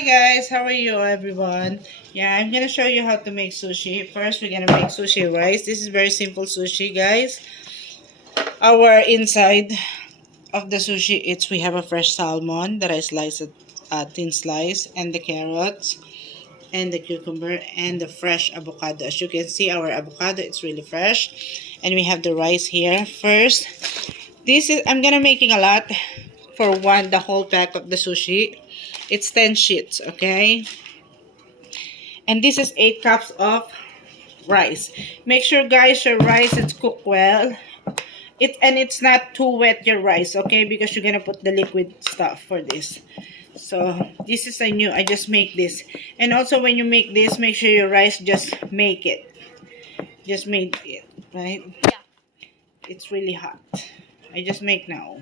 Hi guys, how are you everyone? Yeah, I'm gonna show you how to make sushi. First, we're gonna make sushi rice. This is very simple sushi, guys. Our inside of the sushi, we have a fresh salmon that I sliced it thin slice, and the carrots, and the cucumber, and the fresh avocado. As you can see, our avocado it's really fresh, and we have the rice here. First, I'm gonna making a lot for the whole pack of the sushi. It's 10 sheets, okay? And this is 8 cups of rice. Make sure guys your rice is cooked well. It's not too wet your rice, okay? Because you're gonna put the liquid stuff for this. So this is a new. I just make this. And also when you make this, make sure your rice just make it. Just make it, right? It's really hot. I just make now.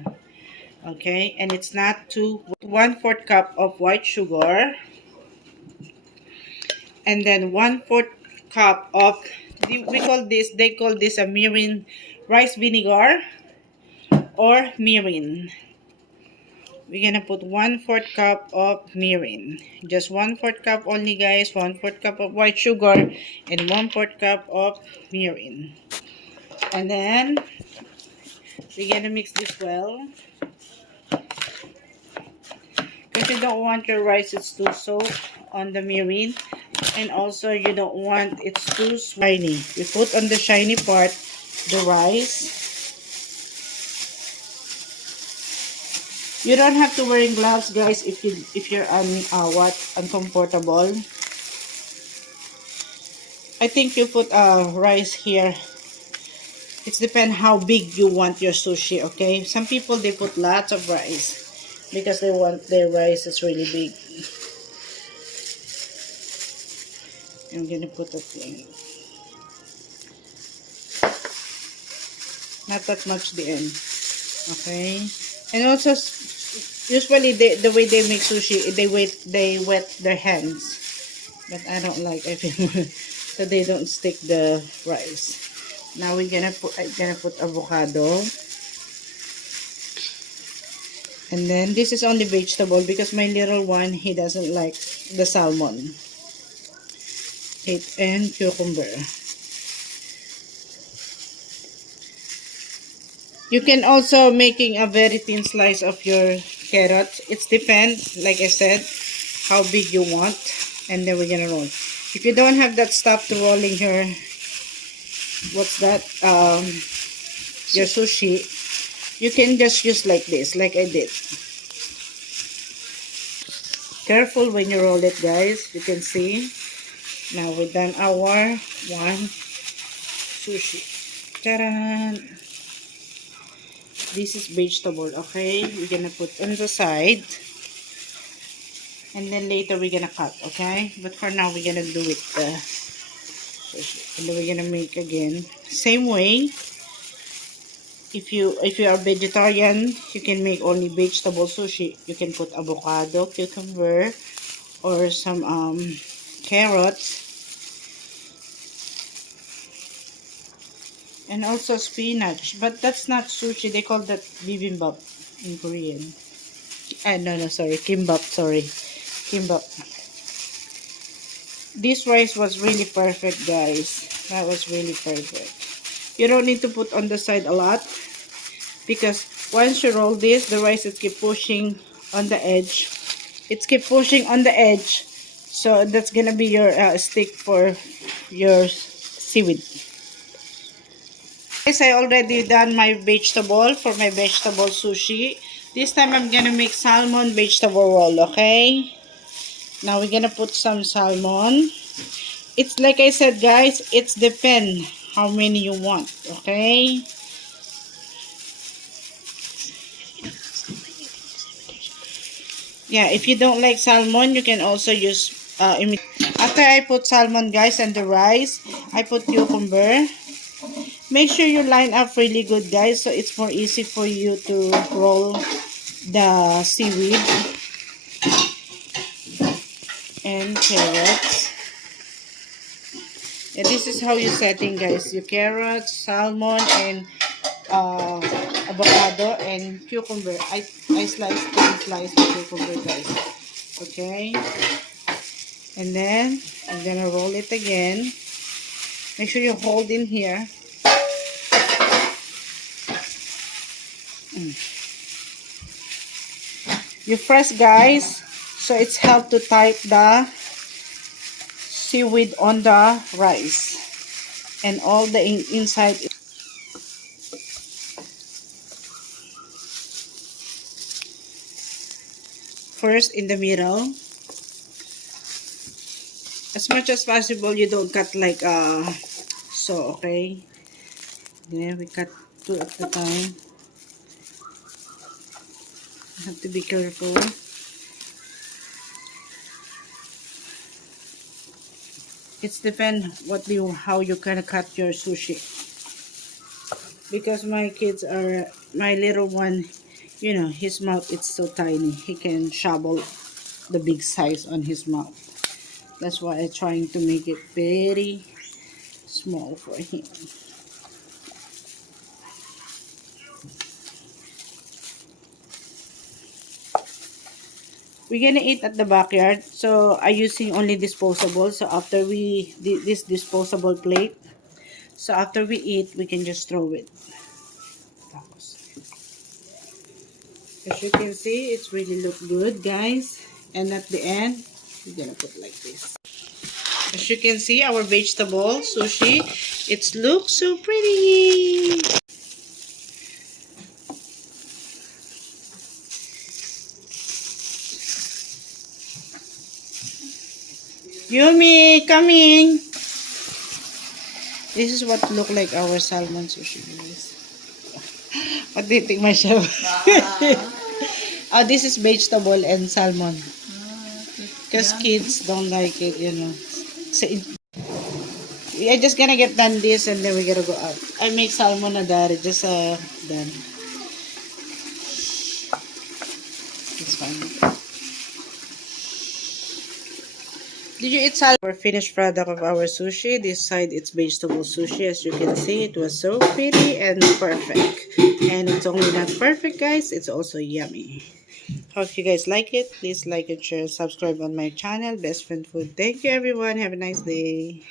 Okay, and it's not too 1/4 cup of white sugar, and then 1/4 cup of they call this a mirin rice vinegar or mirin. We're gonna put 1/4 cup of mirin, just 1/4 cup only guys. 1/4 cup of white sugar and 1/4 cup of mirin, and then we're gonna mix this well because you don't want your rice to soak on the mirin, and also you don't want it too shiny. You put on the shiny part the rice. You don't have to wear gloves, guys, if you're uncomfortable. I think you put rice here. It depends how big you want your sushi, okay? Some people they put lots of rice because they want their rice is really big. I'm gonna put a thing. Not that much the end. Okay? And also usually the way they make sushi, they wet their hands. But I don't like it so they don't stick the rice. Now I'm gonna put avocado, and then this is only vegetable because my little one he doesn't like the salmon. And cucumber. You can also making a very thin slice of your carrots. It depends, like I said, how big you want, and then we're gonna roll. If you don't have that stuff to rolling your your sushi, you can just use like this, like I did. Careful when you roll it, guys. You can see. Now we're done our one sushi. Ta-da! This is vegetable, okay? We're gonna put on the side. And then later we're gonna cut, okay? But for now, we're gonna do it sushi. And then we're gonna make again. Same way. If you are vegetarian, you can make only vegetable sushi. You can put avocado, cucumber, or some carrots, and also spinach. But that's not sushi. They call that bibimbap in Korean. No, sorry, kimbap. Sorry, kimbap. This rice was really perfect, guys. That was really perfect. You don't need to put on the side a lot because once you roll this, the rice is keep pushing on the edge. It's keep pushing on the edge. So that's gonna be your stick for your seaweed. Guys, I already done my vegetable for my vegetable sushi. This time I'm gonna make salmon vegetable roll, okay? Now we're gonna put some salmon. It's like I said, guys, it's depend how many you want, okay? Yeah, if you don't like salmon, you can also use after I put salmon, guys, and the rice, I put cucumber. Make sure you line up really good, guys, so it's more easy for you to roll the seaweed and carrots. And this is how you setting, guys, your carrots, salmon, and avocado and cucumber. I slice the cucumber, guys. Okay. And then I'm gonna roll it again. Make sure you hold in here. You press, guys, so it's help to type the seaweed on the rice and all the inside. First in the middle. As much as possible, you don't cut like so, okay? Yeah, we cut two at a time. You have to be careful. It's depend how you can cut your sushi. Because my little one, you know, his mouth it's so tiny. He can shovel the big size on his mouth. That's why I'm trying to make it very small for him. We're gonna eat at the backyard, so I'm using only disposable. So after this disposable plate, so after we eat, we can just throw it. As you can see, it's really look good, guys. And at the end, we're gonna put like this. As you can see, our vegetable sushi, it looks so pretty. Yumi, coming. This is what look like our salmon sushi, guys. What do you think, my chef? Oh, this is vegetable and salmon. Because kids don't like it, you know. So we are just gonna get done this and then we're gonna go out. I make salmon na dari, just done. It's fine. Did you eat salmon? Our finished product of our sushi. This side it's vegetable sushi. As you can see, it was so pretty and perfect. And it's only not perfect, guys. It's also yummy. Hope you guys like it. Please like and share and subscribe on my channel, Best Friend Food. Thank you, everyone. Have a nice day.